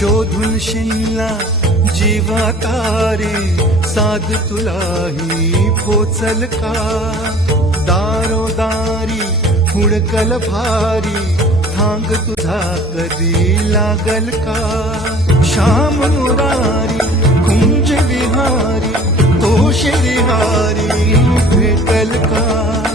शोधून शिनला जीवा तारे साध तुलाही पोचल का दारोदारी हुडकल भारी थांग तुझा कधी लागल का श्याम मुरारी कुंज विहारी तो श्रीहारी भेटल का